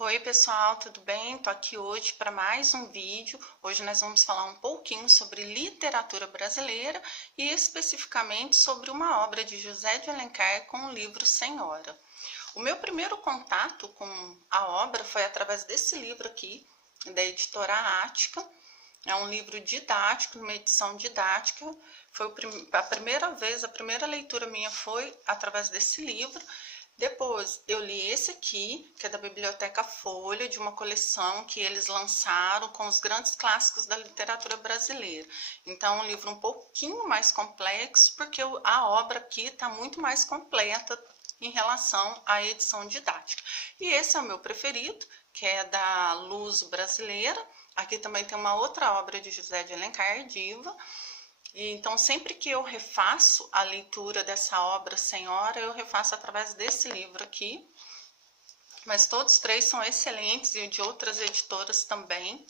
Oi pessoal, tudo bem? Tô aqui hoje para mais um vídeo. Hoje nós vamos falar um pouquinho sobre literatura brasileira e especificamente sobre uma obra de José de Alencar com o livro Senhora. O meu primeiro contato com a obra foi através desse livro aqui, da editora Ática. É um livro didático, uma edição didática. Foi a primeira vez, a primeira leitura minha foi através desse livro. Depois eu li esse aqui, que é da Biblioteca Folha, de uma coleção que eles lançaram com os grandes clássicos da literatura brasileira. Então, é um livro um pouquinho mais complexo, porque a obra aqui está muito mais completa em relação à edição didática. E esse é o meu preferido, que é da Luz Brasileira. Aqui também tem uma outra obra de José de Alencar, Diva. Então, sempre que eu refaço a leitura dessa obra Senhora, eu refaço através desse livro aqui. Mas todos três são excelentes e de outras editoras também.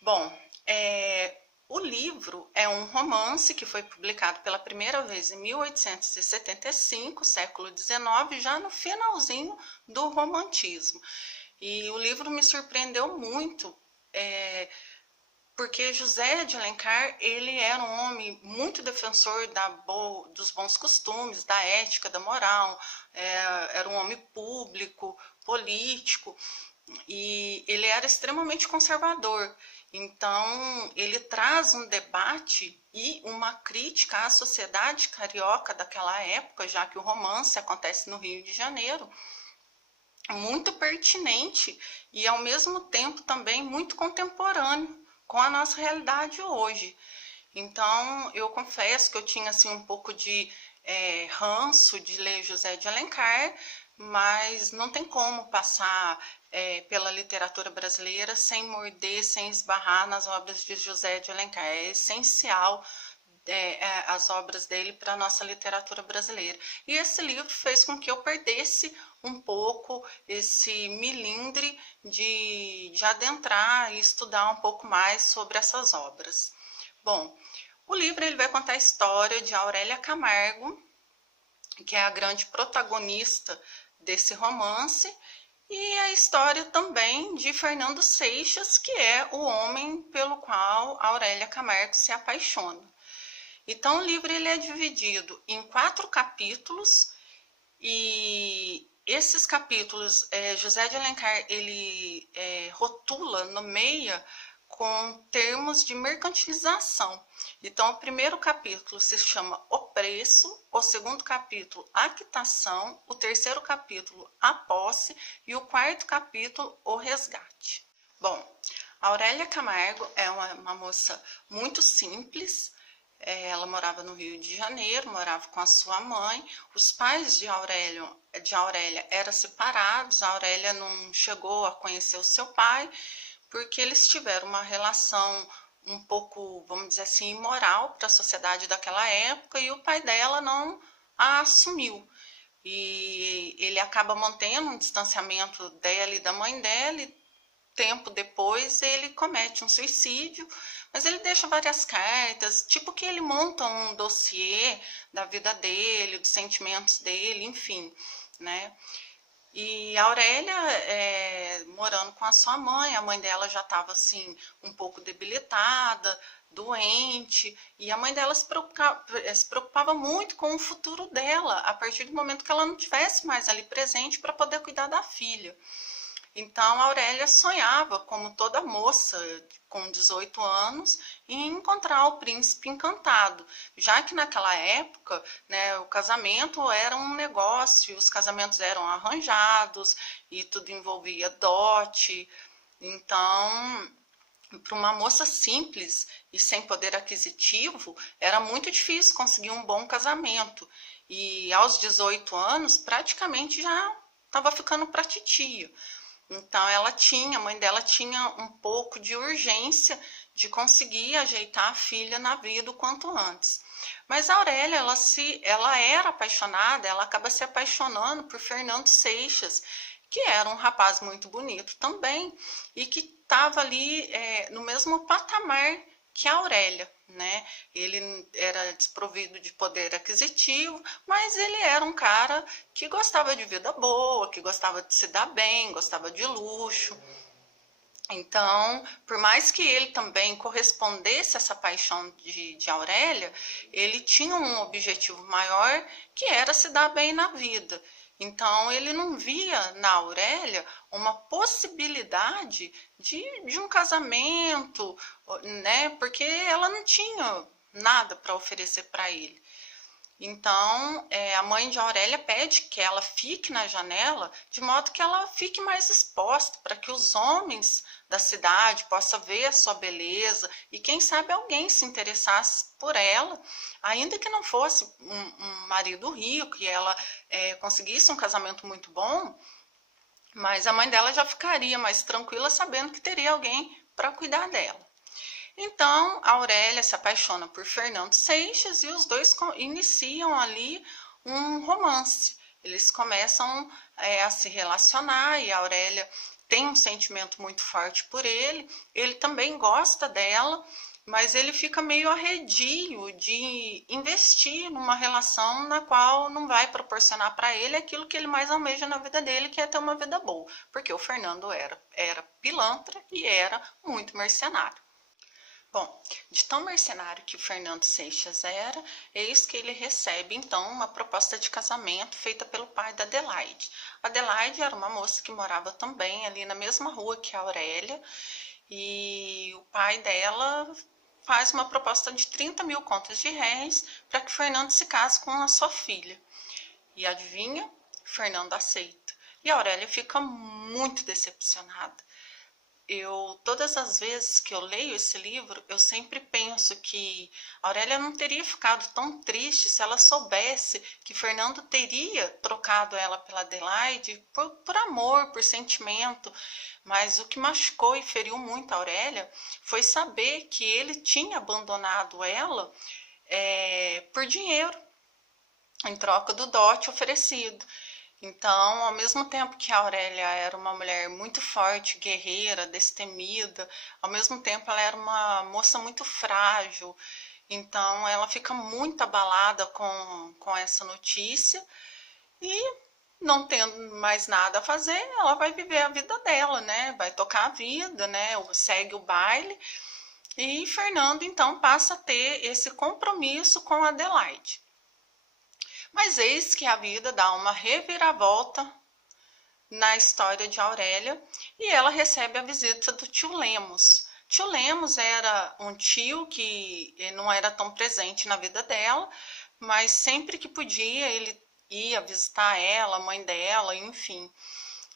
Bom, o livro é um romance que foi publicado pela primeira vez em 1875, século XIX, já no finalzinho do romantismo. E o livro me surpreendeu muito, porque José de Alencar, ele era um homem muito defensor dos bons costumes, da ética, da moral, era um homem público, político, e ele era extremamente conservador. Então, ele traz um debate e uma crítica à sociedade carioca daquela época, já que o romance acontece no Rio de Janeiro, muito pertinente e, ao mesmo tempo, também muito contemporâneo com a nossa realidade hoje. Então, eu confesso que eu tinha assim um pouco de ranço de ler José de Alencar, mas não tem como passar pela literatura brasileira sem morder, sem esbarrar nas obras de José de Alencar. É essencial as obras dele para a nossa literatura brasileira. E esse livro fez com que eu perdesse um pouco esse milindre de adentrar e estudar um pouco mais sobre essas obras. Bom, o livro ele vai contar a história de Aurélia Camargo, que é a grande protagonista desse romance, e a história também de Fernando Seixas, que é o homem pelo qual Aurélia Camargo se apaixona. Então, o livro ele é dividido em 4 capítulos, e esses capítulos, José de Alencar, ele rotula, nomeia com termos de mercantilização. Então, o primeiro capítulo se chama O Preço, o segundo capítulo, A Quitação, o terceiro capítulo, A Posse, e o quarto capítulo, O Resgate. Bom, Aurélia Camargo é uma moça muito simples. Ela morava no Rio de Janeiro, morava com a sua mãe. Os pais de Aurélia eram separados. A Aurélia não chegou a conhecer o seu pai, porque eles tiveram uma relação um pouco, vamos dizer assim, imoral para a sociedade daquela época, e o pai dela não a assumiu. E ele acaba mantendo um distanciamento dela e da mãe dela, e tempo depois ele comete um suicídio, mas ele deixa várias cartas, tipo que ele monta um dossiê da vida dele, dos sentimentos dele, enfim, né? E a Aurélia, morando com a sua mãe, a mãe dela já estava assim um pouco debilitada, doente, e a mãe dela se preocupava muito com o futuro dela, a partir do momento que ela não tivesse mais ali presente para poder cuidar da filha. Então, a Aurélia sonhava, como toda moça com 18 anos, em encontrar o príncipe encantado, já que naquela época, né, o casamento era um negócio, os casamentos eram arranjados e tudo envolvia dote. Então, para uma moça simples e sem poder aquisitivo, era muito difícil conseguir um bom casamento. E aos 18 anos, praticamente já estava ficando para titia. Então, a mãe dela tinha um pouco de urgência de conseguir ajeitar a filha na vida o quanto antes. Mas a Aurélia, ela era apaixonada, ela acaba se apaixonando por Fernando Seixas, que era um rapaz muito bonito também, e que estava ali no mesmo patamar que a Aurélia, né? Ele era desprovido de poder aquisitivo, mas ele era um cara que gostava de vida boa, que gostava de se dar bem, gostava de luxo. Então, por mais que ele também correspondesse a essa paixão de Aurélia, ele tinha um objetivo maior, que era se dar bem na vida. Então, ele não via na Aurélia uma possibilidade de um casamento, né? Porque ela não tinha nada para oferecer para ele. Então, a mãe de Aurélia pede que ela fique na janela, de modo que ela fique mais exposta, para que os homens da cidade possam ver a sua beleza e, quem sabe, alguém se interessasse por ela, ainda que não fosse um marido rico e ela conseguisse um casamento muito bom, mas a mãe dela já ficaria mais tranquila sabendo que teria alguém para cuidar dela. Então, a Aurélia se apaixona por Fernando Seixas e os dois iniciam ali um romance. Eles começam a se relacionar e a Aurélia tem um sentimento muito forte por ele. Ele também gosta dela, mas ele fica meio arredio de investir numa relação na qual não vai proporcionar para ele aquilo que ele mais almeja na vida dele, que é ter uma vida boa. Porque o Fernando era pilantra e era muito mercenário. Bom, de tão mercenário que o Fernando Seixas era, eis que ele recebe então uma proposta de casamento feita pelo pai da Adelaide. Adelaide era uma moça que morava também ali na mesma rua que a Aurélia, e o pai dela faz uma proposta de 30 mil contos de réis para que Fernando se case com a sua filha. E adivinha? Fernando aceita. E a Aurélia fica muito decepcionada. Todas as vezes que eu leio esse livro, eu sempre penso que Aurélia não teria ficado tão triste se ela soubesse que Fernando teria trocado ela pela Adelaide por amor, por sentimento. Mas o que machucou e feriu muito a Aurélia foi saber que ele tinha abandonado ela por dinheiro, em troca do dote oferecido. Então, ao mesmo tempo que a Aurélia era uma mulher muito forte, guerreira, destemida, ao mesmo tempo ela era uma moça muito frágil. Então, ela fica muito abalada com essa notícia e, não tendo mais nada a fazer, ela vai viver a vida dela, né? Vai tocar a vida, né? Segue o baile. E Fernando, então, passa a ter esse compromisso com Adelaide. Mas eis que a vida dá uma reviravolta na história de Aurélia e ela recebe a visita do tio Lemos. Tio Lemos era um tio que não era tão presente na vida dela, mas sempre que podia ele ia visitar ela, a mãe dela, enfim.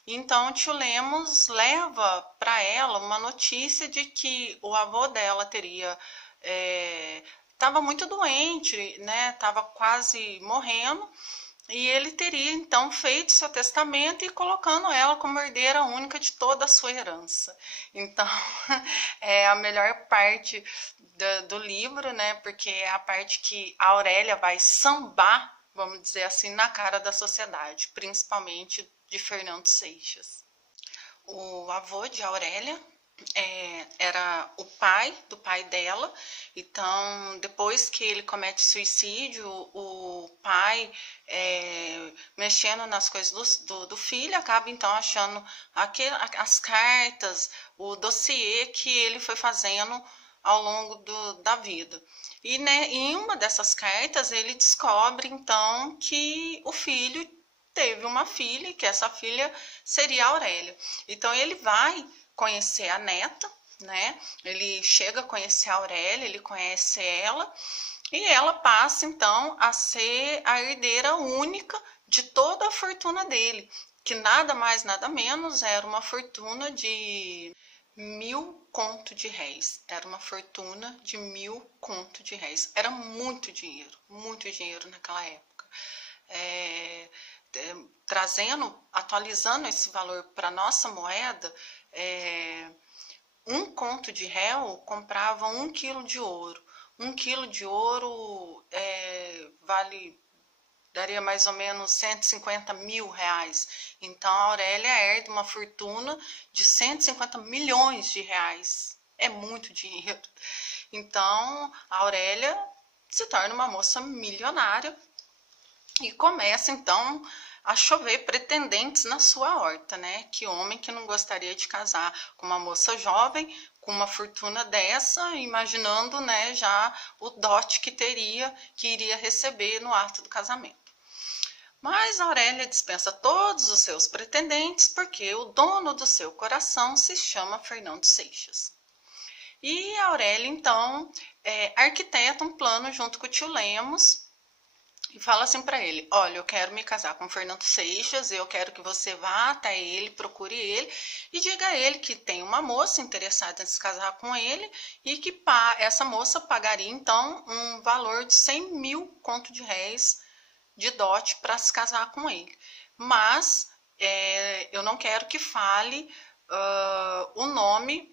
Então o tio Lemos leva para ela uma notícia de que o avô dela teria estava muito doente, né? Estava quase morrendo, e ele teria então feito seu testamento e colocando ela como herdeira única de toda a sua herança. Então, é a melhor parte do livro, né? Porque é a parte que a Aurélia vai sambar, vamos dizer assim, na cara da sociedade, principalmente de Fernando Seixas. O avô de Aurélia era o pai do pai dela. Então, depois que ele comete suicídio, o pai, mexendo nas coisas do filho, acaba então achando as cartas, o dossiê que ele foi fazendo ao longo da vida. E, né, em uma dessas cartas ele descobre então que o filho teve uma filha e que essa filha seria a Aurélia. Então ele vai conhecer a neta, né? Ele chega a conhecer a Aurélia, ele conhece ela e ela passa então a ser a herdeira única de toda a fortuna dele, que nada mais nada menos era uma fortuna de 1000 contos de réis. Era uma fortuna de 1000 contos de réis. Era muito dinheiro naquela época. Atualizando esse valor para nossa moeda, 1 conto de réu comprava 1 quilo de ouro. 1 quilo de ouro daria mais ou menos 150 mil reais. Então a Aurélia herda uma fortuna de 150 milhões de reais. É muito dinheiro. Então, a Aurélia se torna uma moça milionária e começa, então, a chover pretendentes na sua horta, né? Que homem que não gostaria de casar com uma moça jovem, com uma fortuna dessa, imaginando, né, já o dote que iria receber no ato do casamento. Mas Aurélia dispensa todos os seus pretendentes porque o dono do seu coração se chama Fernando Seixas. E a Aurélia, então, arquiteta um plano junto com o tio Lemos e fala assim para ele: olha, eu quero me casar com o Fernando Seixas, eu quero que você vá até ele, procure ele e diga a ele que tem uma moça interessada em se casar com ele e que essa moça pagaria, então, um valor de 100 mil conto de réis de dote para se casar com ele. Mas eu não quero que fale o nome,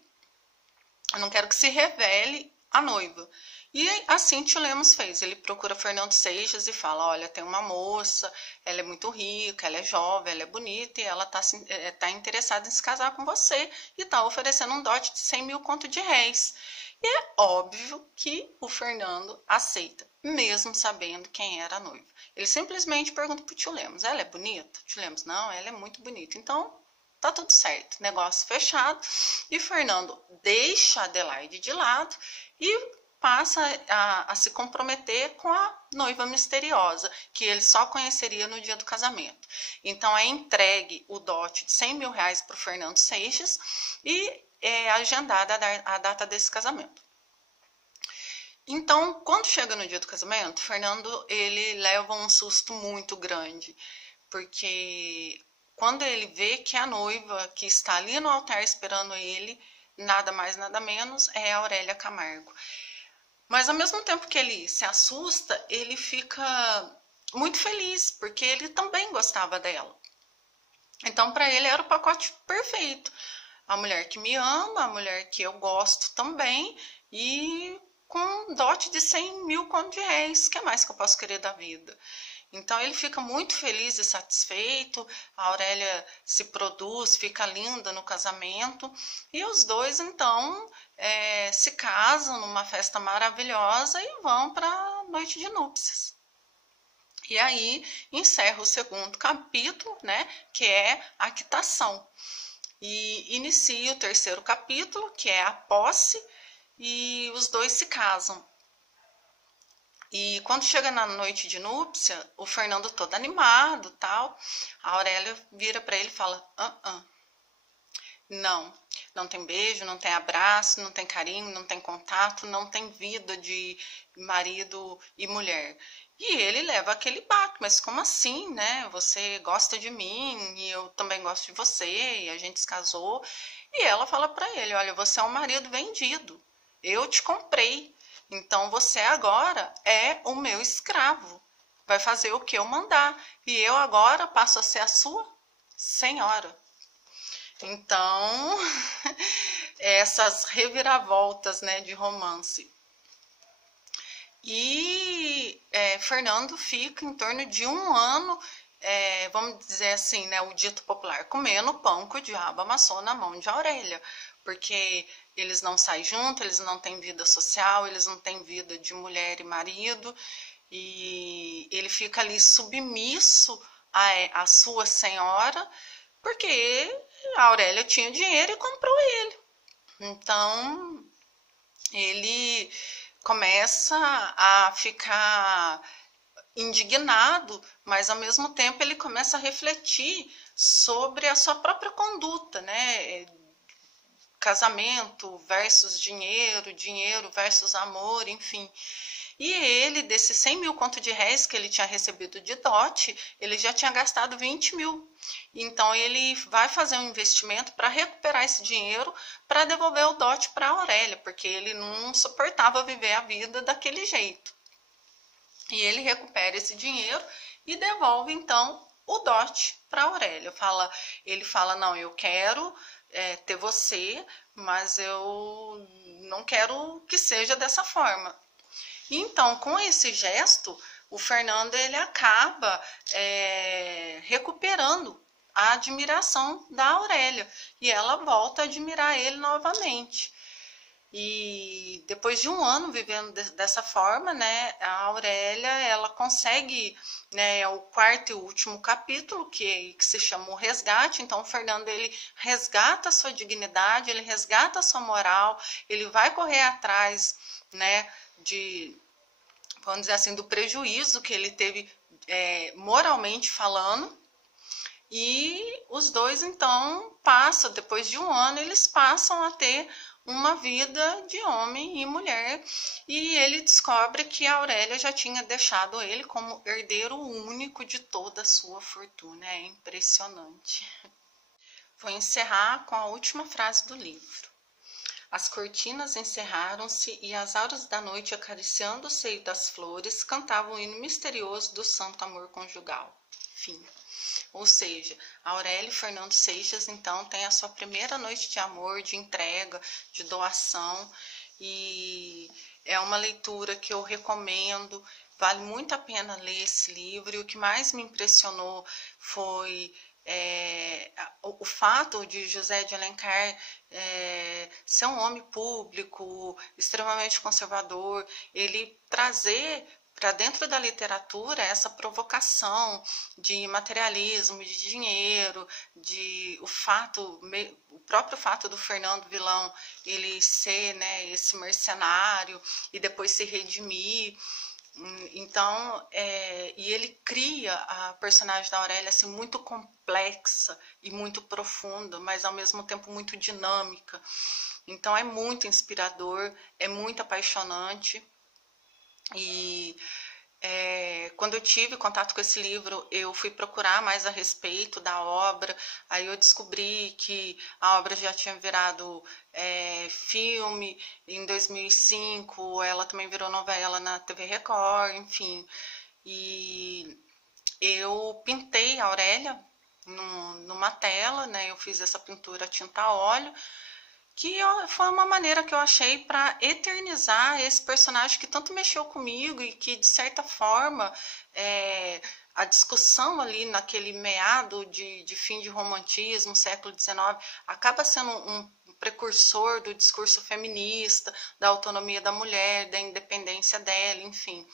eu não quero que se revele a noiva. E assim tio Lemos fez. Ele procura Fernando Seixas e fala: olha, tem uma moça, ela é muito rica, ela é jovem, ela é bonita e ela tá interessada em se casar com você e tá oferecendo um dote de 100 mil conto de réis. E é óbvio que o Fernando aceita, mesmo sabendo quem era a noiva. Ele simplesmente pergunta pro tio Lemos: ela é bonita? O tio Lemos: não, ela é muito bonita. Então, tá tudo certo, negócio fechado. E Fernando deixa Adelaide de lado e passa a se comprometer com a noiva misteriosa, que ele só conheceria no dia do casamento. Então é entregue o dote de 100 mil reais para o Fernando Seixas e é agendada a data desse casamento. Então, quando chega no dia do casamento, Fernando ele leva um susto muito grande, porque quando ele vê que a noiva que está ali no altar esperando ele, nada mais nada menos, é a Aurélia Camargo. Mas ao mesmo tempo que ele se assusta, ele fica muito feliz, porque ele também gostava dela. Então, para ele era o pacote perfeito. A mulher que me ama, a mulher que eu gosto também, e com um dote de 100 mil conto de réis. O que mais que eu posso querer da vida? Então ele fica muito feliz e satisfeito, a Aurélia se produz, fica linda no casamento, e os dois então se casam numa festa maravilhosa e vão para a noite de núpcias. E aí encerra o segundo capítulo, né, que é a quitação. E inicia o terceiro capítulo, que é a posse, e os dois se casam. E quando chega na noite de núpcia, o Fernando todo animado, tal, a Aurélia vira para ele e fala: não tem beijo, não tem abraço, não tem carinho, não tem contato, não tem vida de marido e mulher. E ele leva aquele baque: mas como assim, né? Você gosta de mim e eu também gosto de você e a gente se casou. E ela fala para ele: olha, você é um marido vendido, eu te comprei. Então você agora é o meu escravo, vai fazer o que eu mandar, e eu agora passo a ser a sua senhora. Então, essas reviravoltas, né, de romance. E Fernando fica em torno de um ano, vamos dizer assim, né, o dito popular, comendo pão que o diabo amassou na mão de Aurélia, porque eles não saem juntos, eles não têm vida social, eles não têm vida de mulher e marido, e ele fica ali submisso à sua senhora, porque a Aurélia tinha dinheiro e comprou ele. Então, ele começa a ficar indignado, mas ao mesmo tempo ele começa a refletir sobre a sua própria conduta, né? Casamento versus dinheiro, dinheiro versus amor, enfim. E ele, desses 100 mil conto de réis que ele tinha recebido de dote, ele já tinha gastado 20 mil. Então ele vai fazer um investimento para recuperar esse dinheiro para devolver o dote para a Aurélia, porque ele não suportava viver a vida daquele jeito. E ele recupera esse dinheiro e devolve então o dote para a Aurélia. Ele fala: não, eu quero ter você, mas eu não quero que seja dessa forma. Então, com esse gesto, o Fernando ele acaba recuperando a admiração da Aurélia e ela volta a admirar ele novamente. E depois de um ano vivendo dessa forma, né, a Aurélia, ela consegue, né, o quarto e último capítulo, que se chama o resgate. Então o Fernando, ele resgata a sua dignidade, ele resgata a sua moral, ele vai correr atrás, né, vamos dizer assim, do prejuízo que ele teve, moralmente falando. E os dois, então, depois de um ano, eles passam a ter uma vida de homem e mulher. E ele descobre que a Aurélia já tinha deixado ele como herdeiro único de toda a sua fortuna. É impressionante. Vou encerrar com a última frase do livro. As cortinas encerraram-se e as auras da noite, acariciando o seio das flores, cantavam o hino misterioso do santo amor conjugal. Fim. Ou seja, Aurélio Fernando Seixas, então, tem a sua primeira noite de amor, de entrega, de doação, e é uma leitura que eu recomendo. Vale muito a pena ler esse livro. E o que mais me impressionou foi o fato de José de Alencar ser um homem público, extremamente conservador, ele trazer para dentro da literatura essa provocação de materialismo, de dinheiro, o próprio fato do Fernando Vilão ele ser, né, esse mercenário e depois se redimir. Então, e ele cria a personagem da Aurélia assim, muito complexa e muito profunda, mas ao mesmo tempo muito dinâmica. Então é muito inspirador, é muito apaixonante. E quando eu tive contato com esse livro, eu fui procurar mais a respeito da obra. Aí eu descobri que a obra já tinha virado filme em 2005, ela também virou novela na TV Record, enfim. E eu pintei a Aurélia numa tela, né? Eu fiz essa pintura a tinta a óleo, que foi uma maneira que eu achei para eternizar esse personagem que tanto mexeu comigo e que, de certa forma, a discussão ali naquele meado de fim de romantismo, século XIX, acaba sendo um precursor do discurso feminista, da autonomia da mulher, da independência dela, enfim.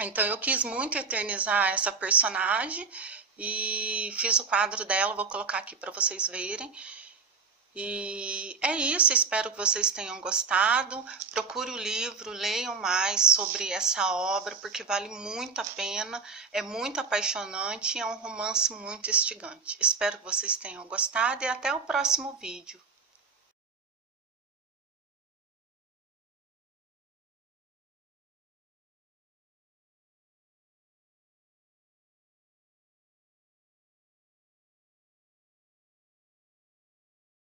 Então eu quis muito eternizar essa personagem e fiz o quadro dela, vou colocar aqui para vocês verem. E é isso, espero que vocês tenham gostado. Procure o livro, leiam mais sobre essa obra, porque vale muito a pena, é muito apaixonante e é um romance muito instigante. Espero que vocês tenham gostado e até o próximo vídeo.